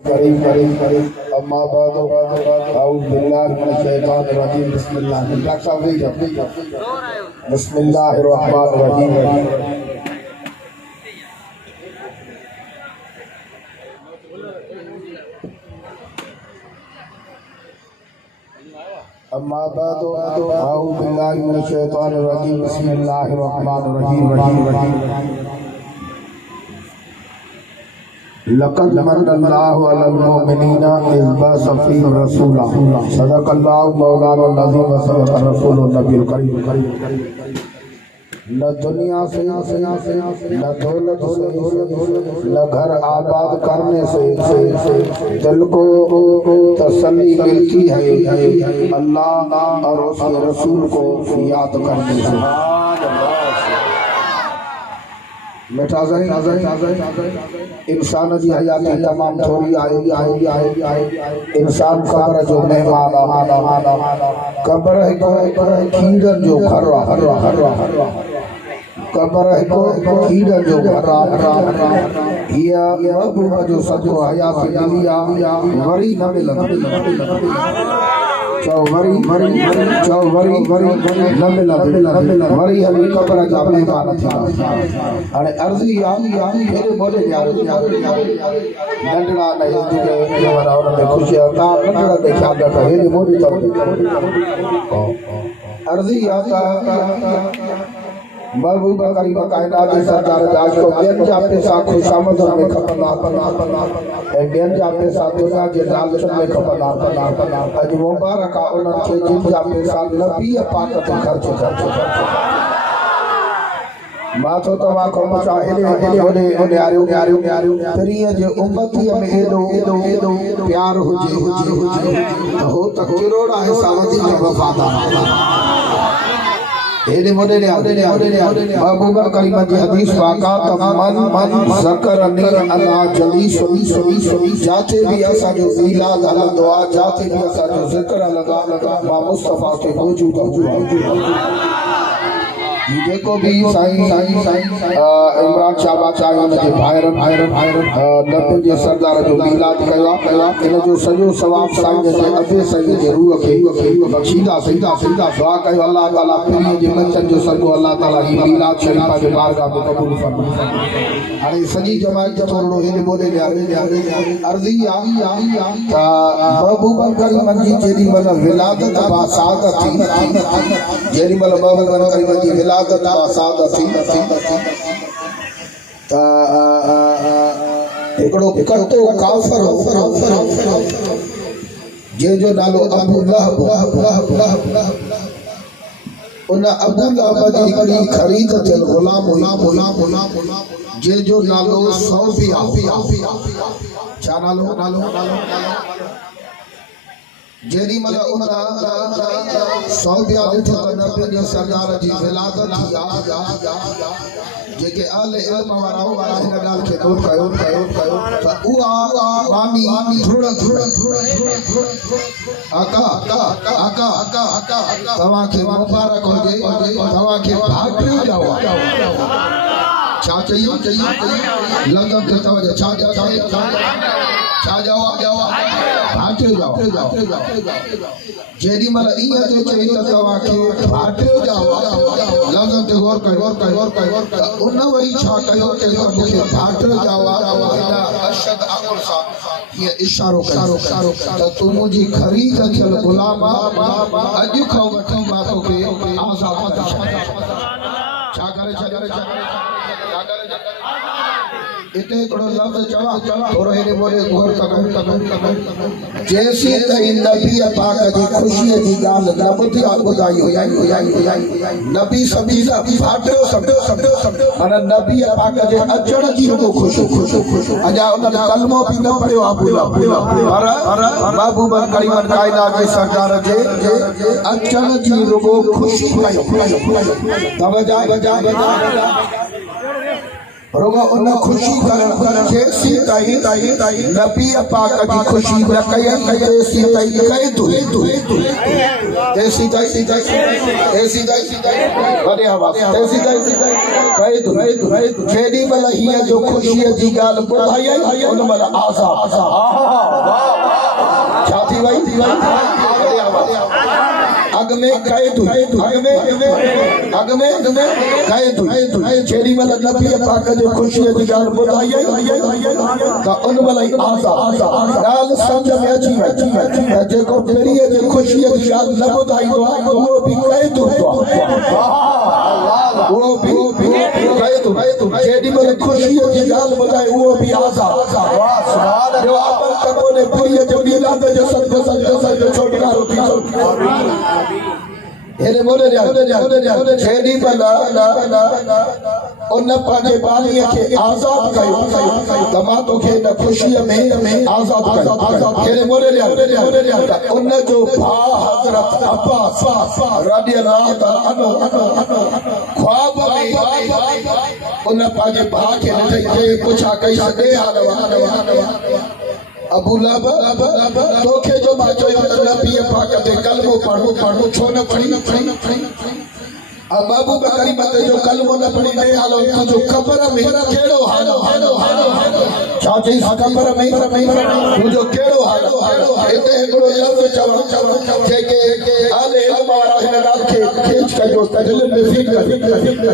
करीम करीम करीम अम्मा बाद आउज़ बिल्लाहि मिनश शैतानिर रजीम बिस्मिल्लाह डॉक्टर साहब बिस्मिल्लाहिर रहमानिर रहीम अम्मा बाद आउज़ बिल्लाहि मिनश शैतानिर रजीम बिस्मिल्लाहिर रहमानिर रहीम लक़द मन्नल्लाहु अलल मुमिनीना इज़ बअसा फ़ीहिम रसूला सदक़ल्लाहु मौलाना अज़ीम व सदक़ रसूलुन नबील करीम। न दुनिया से न दौलत से न घर आबाद करने से दिल को तसल्ली मिलती है अल्लाह और उसके रसूल को याद करने से। बेटा इंसान जी हयाती तमाम थोड़ी आई इंसान कब्र जो मेहमान कब्र है खीरन जो घर कब्र है खीरन जो घर हिया महबूब जो सजो हयाती दुनिया वरी न मिलन चौवरी वरी हली कब्र जा मेहमान थिया हाणे अर्ज़ी आई मेरे बोले नंढड़ा नहीं जुगे वरा उन में खुशी ता नंढड़ा देखा बैठा हे मोदी तो अर्ज़ी आता महबूब करीम कायनात सरदार दास को बेन जा पैसा खुशामद में खपना ए बेन जा पैसा दुनिया के लालच में खपना अज मुबारक उन के जिन जा पैसा नबी पाक ते खर्च माथो तवा को मचाहे ओने आरियो तरिया जे उम्मती में एदो प्यार हुजे हो त किरोड़ा हिसाब जी वफादार हेले मोदे ने महबूब करीम जी हदीस वाका मन ज़करनी अना जलीस जाते भी असा जो ज़ीलाद अला दुआ जाते भी असा जो ज़िक्र लगा मा मुस्तफा के मौजूद जेको भी साईं इमरान शाह बादशाह उन जे भाइरन नबी जे सरदार जो मीलाद कयो इन जो सॼो सवाब साईं जे अबे साईं जे रूह खे बख़शीदा दुआ कयो अल्लाह ताला पीर जे बच्चन जो सदको अल्लाह ताला ही मीलाद शरीफा जे बारगाह में कबूल फरमाए। हाणे सॼी जमात थोरो हेॾे बोले अर्ज़ी आई त महबूब करीम जी जेॾी महिल विलादत बासाद थी जेॾी महिल महबूब करीम जी विलादत एकड़ो कटो काफर जे जो नालो अबू लहब उन अबू लहब जी हिकड़ी खरीद थियल गुलाम जे जो नालो सौफिया छा नालो जेडी मल उन सौफिया ॾिठो त नबी जे सरदार जी विलादत थी जेके आले इल्म वारा हिन ॻाल्हि खे नोट कयो त उहा मामी थोड़ा आका तव्हांखे मुबारक हुजे तव्हांखे भाटियो जाओ छा चयो लॻम ते तवजो छा जाओ भाटियो जाओ जेडी मल इहा जो चई त तव्हांखे भाटियो जाओ लॻम ते गौर कयो उन वरी छा कयो मूंखे भाटियो जाओ अशद अकुल सां ये इशारो त तू मुंहिंजी खरीद थियल गुलाम अॼु खां वठी मां तोखे आज़ाद छा करे इते कड़ो लफ्ज़ चवा थोरो हेॾे बोले गौर कर जैसी त नबी पाक जी खुशी जी ॻाल्हि न ॿुधाई हुई नबी सभी फाटियो समझो माना नबी पाक जे अचण जी रुगो खुशी अजा उन कलमो भी न पढ़ियो पर महबूब करीम कायनात जे सरदार जे अचण जी रुगो खुशी तवजा रुगो उन खुशी करण जेसी ताई नबी पाक की खुशी न कयन जेसी ताई कई तू जेसी ताई अरे आवाज जेसी ताई कई तू जेडी मल हिय जो खुशी जी गाल बुधाई उन मल आसा छाती भाई अरे आवाज अग में कई तू अग में कई तू जेडी मल नबी पाक जो खुशी जी गाल बुधाई का उन मल आसा गाल समझ में अची जेको तेरी जे खुशी जी गाल न बुधाई वो भी कई तू वो भी कई तू जेडी मल खुशी जी गाल बुधाई वो भी आसा जो आपन कबो ने पूरी जो मिलाद जो सद छोटा रोटी हेरे मोरे जेडी मल उन पांजे बानीअ खे आज़ाद कयो त मां तोखे न खुशीअ में आज़ाद कयो हेरे मोरे उन जो भाउ हज़रत अब्बास रज़ी अल्लाह ताला अन्हु ख्वाब में उन पांजे भाउ खे ॾिठई पुछा कई सदे हाल अबू लहब तोखे जो मां चयो त नबी पाक ते कलमो पढ़ो छो न पढ़ी अबू बकर मत जो कलमो न पढ़ी ने हालो तुझो कब्र में केड़ो हालो चाची कब्र में तुझो केड़ो हालो एते एकड़ो लफ्ज चवा के आले हमारा हिन रात के खींच के जो तजल में फिक्र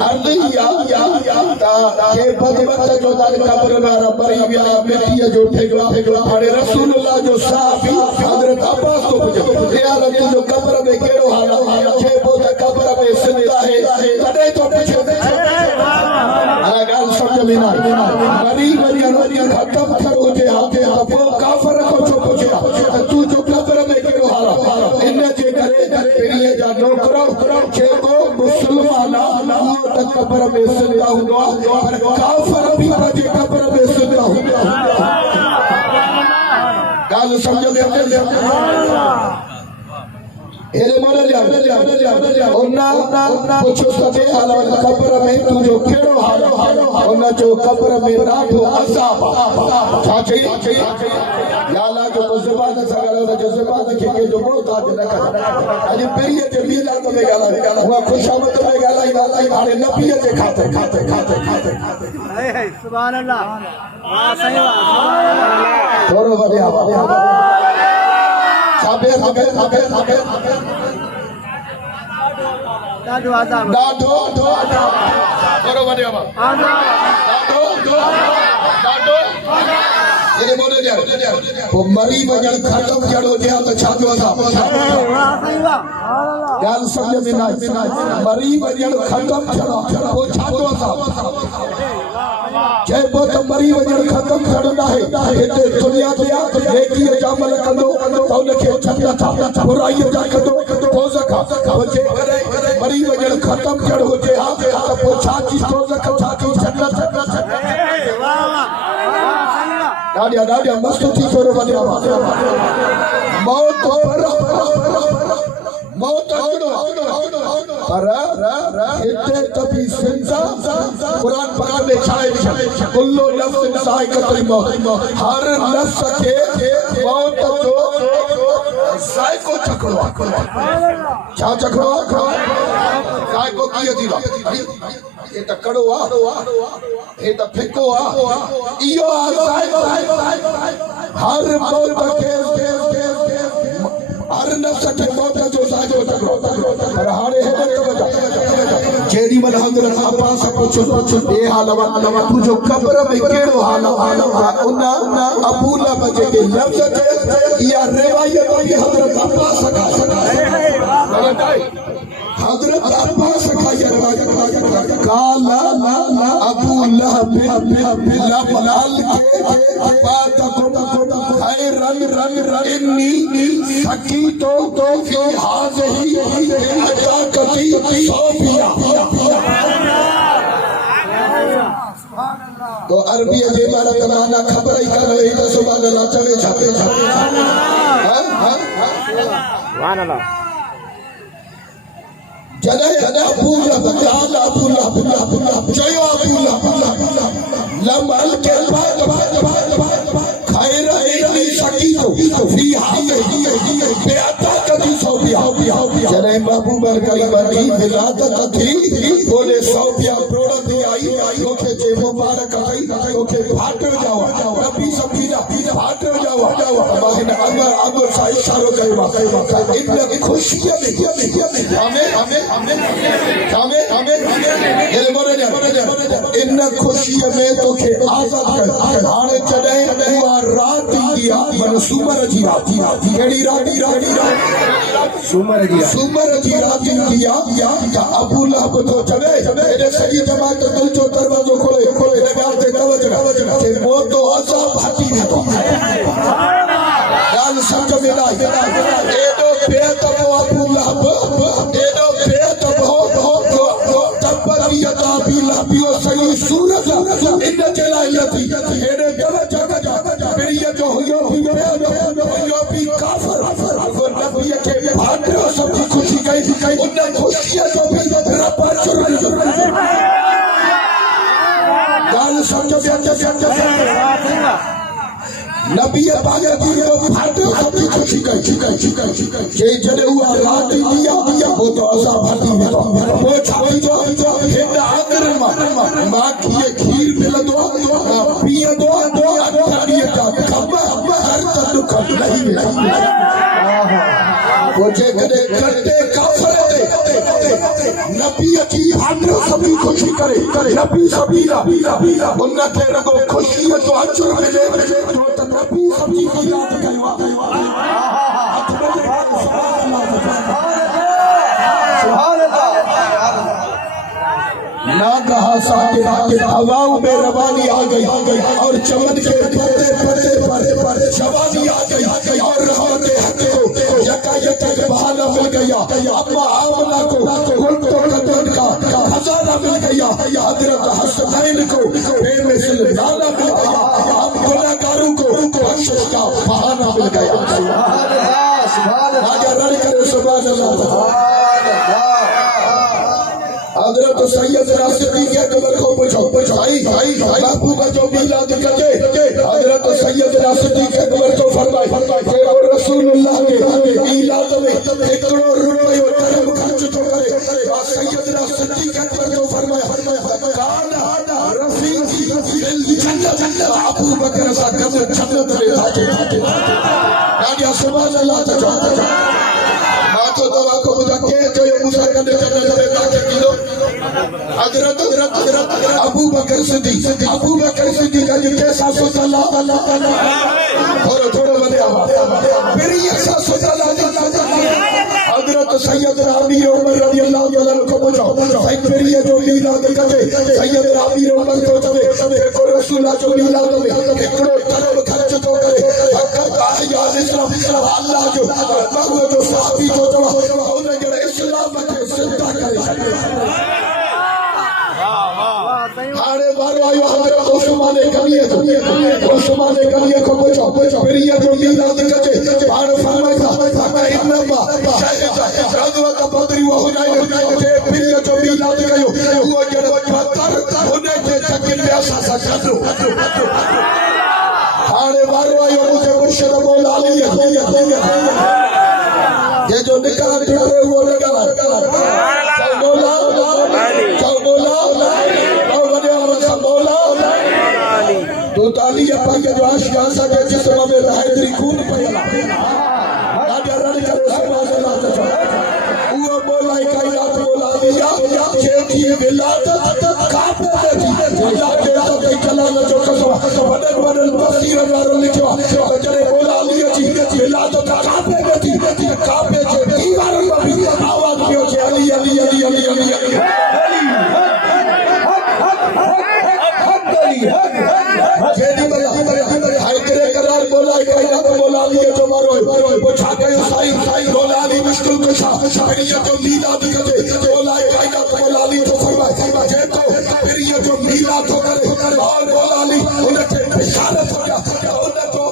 अर्द या ता के बदबत जो दाल कब्र में रबरी विया मिट्टी जो ठेगड़ा हाने रसूलुल्लाह जो साहबी हजरत अब्बास को पूछे यार तुझो कब्र में केड़ो हालो के बोल कब्र में जिंदा है तड़े तो पूछे अरे गाल समझ में ना मरी खत्म करो जे आके तो काफर को छो पूछे तू जो कब्र में केड़ो हालो इन जे करे पेरिए जा नौकरो के को मुसलमान त कब्र में जिंदा हुंदो पर काफर भी जे कब्र में जिंदा हुंदो गाल समझ में हेरे मोरे उन्ना पुछो सदे हाल कब्र में तुझो केड़ो हालो उन जो कब्र में ॾाढो अज़ाब छा चई लाला जो ज़बान सगरो जो ज़बान के जो मोहताज न कर अज पेरिए जे मिलाद में गाला हुआ खुशामद में गाला हाने नबी जे खाते सुभान अल्लाह वाह सही बात थोरो वधे साबे दादो आजाब थोरो वधे ये बोले वो मरी वजन खत्म करो जे त छा जो असाब गाल समझ में ना मरी वजन खत्म करो वो छा जो असाब जे बो त मरी वजन खत्म करना है इते दुनिया ते नेकी जा अमल कंदो त उनखे छंदा था बुराई जा कंदो तोज़क जे मरी वजन खत्म करो जे हा त पो छा की तोज़क छा की छंदा डाडिया मस्त थी छोरो वधे मौत पर इते तभी सिंजा कुरान पाक में छाए कुल्लो नफ्स साइकतल मौत हर नफ्स के मौत जो साइको चकड़ो छा चकड़ो साइको किए थीला ये त कड़ो आ ये त फिको आ इयो हर मौत के हर नफ्स के मौत जो साइको चकड़ो पर हाने हेडे तवजा जेडी मल हजरत अब्बास पूछो ए हाल तुझो कब्र में केड़ो हाल उन अबू लहब जे लफ्ज या रिवायत की हजरत अब्बास हजरत अब्बास का ये रिवायत काला अबू लहब लाल के बात को खैरन इन्नी सकी तो फी हाज़ही अताकती सोफिया तो अरबी जे बारे तमाना खबर ही कर रही तो सुभान अल्लाह चले छाते सुभान अल्लाह जदे अबू लहब जयो अबू लहब लमल के बाद खैर इनी सकीतो फी हाज़िही बेअता कदी सौबिया जॾहिं महबूब करीमनी विलादत थी बोले सौबिया प्रोड़त आई तोखे जे मुबारक आई तोखे फाटर जावा नबी सफीना फाटर जावा माहिन अमर सा इशारो कयो इन खुशी में हमें इन खुशी में तोखे आजाद कर हाणे जॾहिं उहा रात ईंदी आहे मन सूमर जी रात कहिड़ी रात सुमर जी रात ईंदी आहे त अबू लहब थो चवे हेॾे सॼी जमात दिलि जो दरवाज़ो खोले हिन ॻाल्हि ते तवजो के मोतो अज़ाब हटी वेंदो ॻाल्हि सम्झ में न आई एॾो बेअदब अबू लहब एॾो बेअदब पियो सही सूरत इन जे लाइ लथी हेॾे तवजो पहिरीं जो हुयो बि काफ़िर वो नबीअ खे फाटियो सभु ख़ुशी कई उन ख़ुशीअ जो बि रब ॻाल्हि सम्झ में अचे नबी पाक जी फाटियो सभु ख़ुशी कई के जॾहिं उहा रात ईंदी आहे पोइ त असां फाटी वेंदो पोइ छा थींदो हिन आंगुरनि मां कीअं खीर मिलंदो पीअंदो अठाड़ीअ जा कम हर त दुख लही पोइ जेकॾहिं कटे काफ़िर ते नबीअ जी फाटियो सभु ख़ुशी करे नबी सभीरा उनखे रगो ख़ुशीअ जो अचर मिले नबी सभी को याद कयो ना कहा साकिब हवाओं में रवानी आ गई और चमन के पत्ते पर जवानी आ गई और रहमत हक को यकायक बहाना मिल गया अम्मा आमना को गुल तो कदर का खजाना मिल गया हजरत हसनैन को बेमिसल नाला मिल गया हम गुनाहगारों को बख्शिश का बहाना मिल गया आगे रड़ करे सुभान अल्लाह हजरत सैयद सिद्दीक़ अकबर को पूछो भाई महबूब जो मिलाद कजे हजरत सैयद सिद्दीक़ अकबर को फरमाए कि रसूलुल्लाह के मिलाद में 1 करोड़ रुपए कर्म खर्च तो करे सैयद सिद्दीक़ अकबर को फरमाया काना रफीक जन्नत अबू बकर सा कदर जन्नत में जाते या सुभान अल्लाह मां तो दवा को मुझे के जो मुसा कदे जन्नत में जाके किलो हजरत अबू बकर सिद्दीक का जो कैसा सोचला थोड़ा बने आवाज मेरी ऐसा सोचला हजरत सैयद अमीर उमर रज़ी अल्लाह तआला को पूछो मेरी जो मिलाद कजे सैयद अमीर उमर को चवे को रसूल जो मिलाद में एकड़ो तरब खर्च तो करे हक़ या इस्लाम अल्लाह जो बाबू जो सहाबी जो जवा उन जो इस्लाम के सिद्धा करे हाणे बारो आयो हजरत उस्मान गनी को पूछो मेरी जो मिलाद कजे बार फरमाया इन्नमा रज़वत बदरी व हुनैन के मेरी जो मिलाद कयो वो जड़ पत्थर होने के चकिन में असा सजदो हाणे बारो आयो मुझे मुर्शिद मौला अली ये जो निकाह टूटे वो निकाह तो ताली पाक जो आशिक आसा के जिस्म में हैदरी खून पयला आगे रड़ करे सुभान अल्लाह वो बोला कायनात बोला दिया के की विलादत काबे में थी अल्लाह के तो कलाम जो कसम बदल बसीर वारो लिखवा जरे बोला लिया जी विलादत काबे में थी काबे के दीवार में भी आवाज पियो छे अली जेडी बला हाइदरे करार बोला कायनात बोला लिए जो मारो पूछा गयो साईं बोला ली मुश्किल को शायरी जो मिलाद कजे बोला कायनात बोला ली तो फरमाए जे तो फिर ये जो मिलाद हो करे और बोला ली उनके बिशारत हो गया उन तो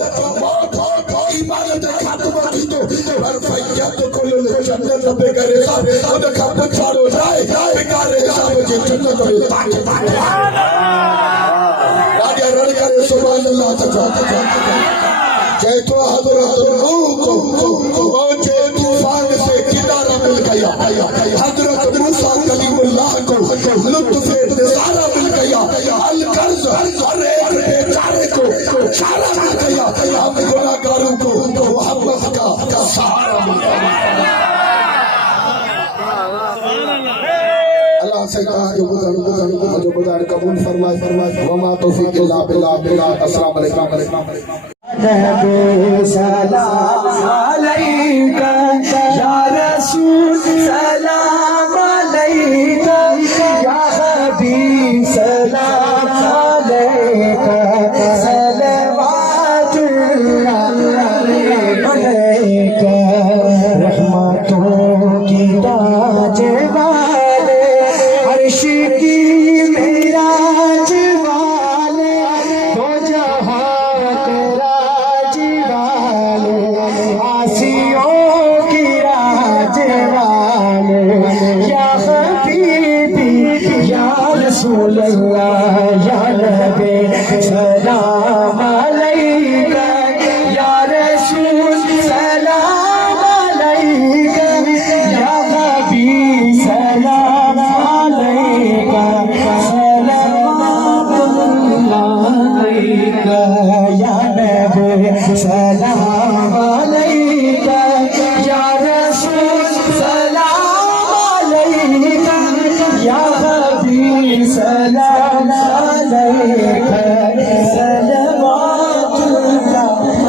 मौत हो ईमान दे खात्मा थी तो पर फैया तो कोल जन्नत पे करे उन का पछाड़ो जाए बेकार हिसाब जे जन्नत में अकड़ करे सुभान अल्लाह तका जय तो हजरत नूह को पहुंचे तूफान से किनारा मिल गया हजरत मूसा कलीमुल्लाह को लुत्फ नज़ारा मिल गया अल कर्ज हर एक बेचारे को सारा मिल गया हम गुनाहगारों को मोहब्बत का सहारा मिल गया अल्लाह से कहा जो गुज़र कबूल फरमाए वमा तौफीक इल्ला बिल्लाह अस्सलाम वालेकुम नबी सलाम अलैका या रसूल सलाम अलैका या हबीब सलाम अलैका सलवातुल्लाह अलैका रहमतों की ताज वाले अर्श की मेराज वाले दो जहां के राज वाले आसियों की राज वाले या हबीबी या रसूल अल्लाह या नबी सलाम अलैका या रसूल सलाम अलैका या हबीब सलाम अलैका सलावतुल्लाह अलैका या नबी सलाम अलैका या रसूल सलाम अलैका या हबीब सलाम अलैका सलावतुल्लाह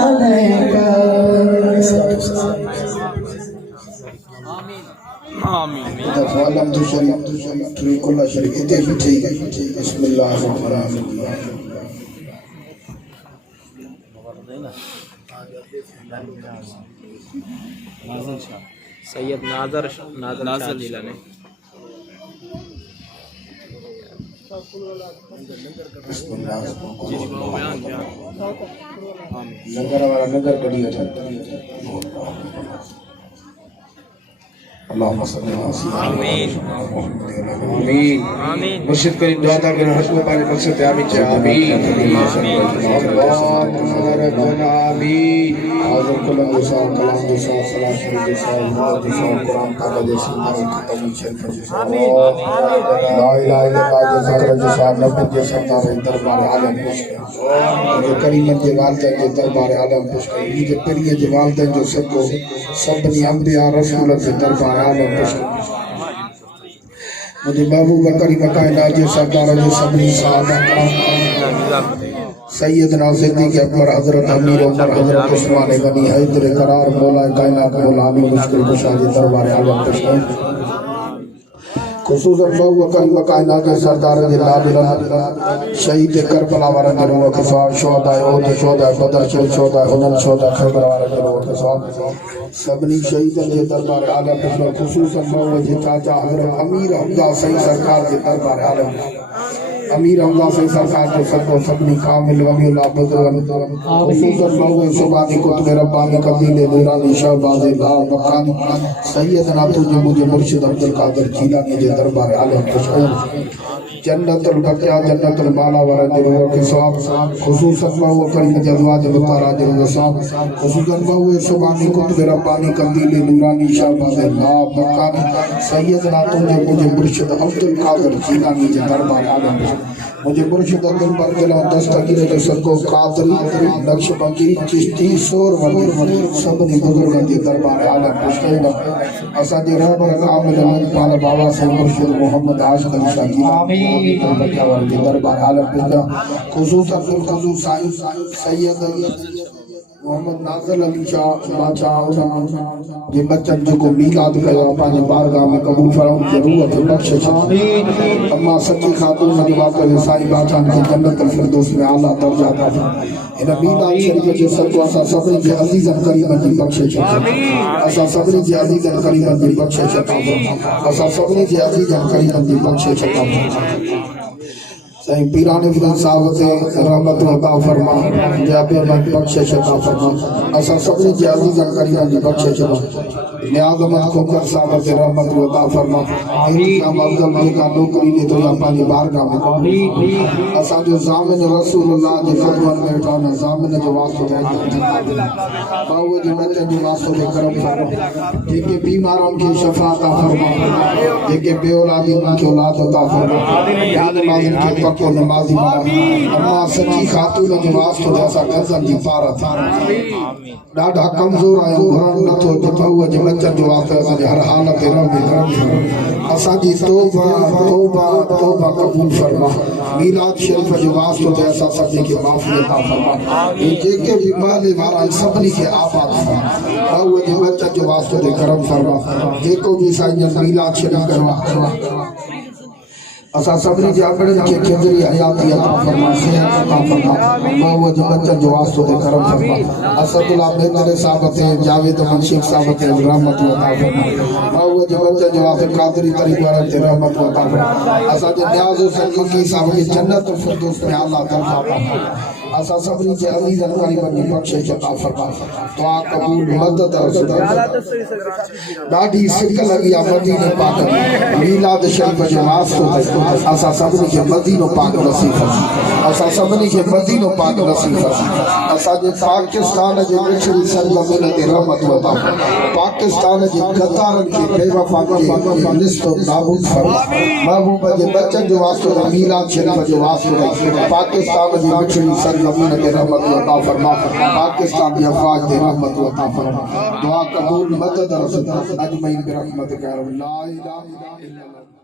अलैका वालम तो शरीफ ट्रिकुला शरीफ इते ही ठीक बिस्मिल्लाहिर्रहमानिर्रहीम सैयद नाजर शाह जिलानी नगर वाला नगर कड़ी था अल्लाहुम्मा सल्ली अला आमीन आमीन आमीन मुर्शिद करीम दुआ ता कर हक पाले मकसद आमीन चे आमीन रब्बना आमीन आज़म कलम जैसा कलाम जैसा सलाम शरीफ जैसा इमाम जैसा कुरान का जैसा नाम खत्म शरीफ जैसा ला इलाहा इल्लल्लाह जैसा कर जैसा नबी जैसा तारे दरबार आलम पेश कर जो करीम के वालदा के दरबार आलम पेश कर ये प्रिय जो वालदा जो सबको सबनी अंबिया रसूल के दरबार आलम पेश कर मुझे बाबू बकरी कायनात जो सरदार जो सबनी सहाबा सैयदना सिद्दीक़ अकबर हजरत अमीर उमर हजरत उस्मान गनी हैदर करार मौला कायनात मौला अमी मुश्किल कुशा के दरबार आलम पेश कर खुसूसन बहु वकल कायनात के सरदार जिल्लाल शहीद करबला वाला के रूह के साथ शोहदा ओद शोहदा बदर शल शोहदा हुनन शोहदा खैबर वाला के रूह के साथ सबनी शहीदन के दरबार आलम पेश कर खुसूसन बहु जी चाचा हजरत अमीर हमजा सही सरकार के दरबार आलम अमीर हमजा सही सरकार के सबको सबनी कामिल वमील अब्दुल खुसूसन बहु सुबानी कुतुब रब्बानी कबीले नूरानी शहबाज लाल मकानी सैयदना तुझे मुझे मुर्शिद अब्दुल कादिर जीलानी के दरबार आलम पेश कर जन्नतुल बकिया जन्नतुल माला वाला दिलों के साथ खुसूसन बहु करीम जज़वाज मुतारा दिलों के साथ खुसूसन बहु सुबानी कुतुब रब्बानी कबीले नूरानी शहबाज लाल मकानी सैयदना तुझे मुझे मुर्शिद अब्दुल कादिर जीलानी के दरबार आलम पेश मुझे मुर्शिद अब्दुल बरगला दस्तगीर जो सबको कादरी नक्शबंदी चिश्ती सोर वली सबनी बुजुर्गों के दरबार आलम पेश कर असा जे रहबर कामिल पाल बाबा से मुर्शिद मोहम्मद आशिक अली शाह जी आमीन बच्चा वाले के दरबार आलम पेश कर खुसूसन खुसूस सैयद मोहम्मद नाज़िल अली शाह बादशाह जे बच्चन जो को मीलाद कयो पांजे बारगाह में कबूल फरमाओ जरूर है बख्शिश आमीन अम्मा सच्ची खातून नजवा के साईं बादशाह ने जन्नत अल फिरदौस में आला दर्जा दा इन मीलाद शरीफ जो सबको असा सभी के अजीजन करीमन की बख्शिश आमीन असा सभी के अजीजन करीमन की बख्शिश असा सभी के अजीजन करीमन की बख्शिश सही पीराने फिर साहब से रहमत अता फरमा जाबे मन बख्शिश अता फरमा असा सबने जाजी जानकारी दी बख्शिश नियाज मत को कर साहब से रहमत अता फरमा आमीन अफजल जी का नौकरी ने तो अपनी बारगाह में आमीन असा जो जामिन रसूलुल्लाह के खदमत में उठाना जामिन जो वास्ते बाऊ जी मत जो वास्ते करम फरमा जेके बीमारों की शफा अता फरमा जेके बेऔलादी की औलाद अता फरमा के को नमाजी बना अम्मा सच्ची खातून जो वास्ते जैसा गजन जी पारा था डाढा कमजोर आयो घरन नथो दिखाऊ जे बच्चन जो वास्ते असां हर हालत में असां जी तौबा तौबा तौबा कबूल फरमा मीराद शरीफ जो वास्ते जैसा सभी के माफी अता फरमा ये जेके भी माले वाला सभी के आबाद फरमा बाऊ जे बच्चन जो वास्ते करम फरमा जेको भी साईं मीराद शरीफ करवा असा सबरी जाबड़न के खजरी हयाती अता फरमा सेहत अता फरमा बाऊ जो बच्चन जो वास्ते करम फरमा असदुल्लाह मेरे साहब थे जावेद मंशिक साहब थे रहमत अता फरमा बाऊ जो बच्चन जो वास्ते कादरी तरीका थे रहमत अता फरमा असा जे न्याज़ सल्लल्लाहु साहब की जन्नत फिरदौस में आला दर्जा अता असा सबरी जे अली जानकारी बनी बख्शिश अता फरमा दुआ कबूल मदद दादी सिक लगी मदीने पाक मीलाद शरीफ जो वास्ते असा सबनी के मदीनो पाक नसीब असा सबनी के मदीनो पाक नसीब असा जे पाकिस्तान जे मिठड़ी सरजमीन ते रहमत अता पाकिस्तान जे गद्दारन के बेवफा के लिस्ट नाबूद फरमा महबूब जे बच्चन जो वास्ते मीलाद शरीफ जो वास्ते पाकिस्तान जी मिठड़ी सरजमीन ते रहमत अता फरमा पाकिस्तान की अफवाज ते रहमत अता फरमा दुआ कबूल मदद रसूल अजमईन बिरहमतिक या रब ला इलाहा इल्लल्लाह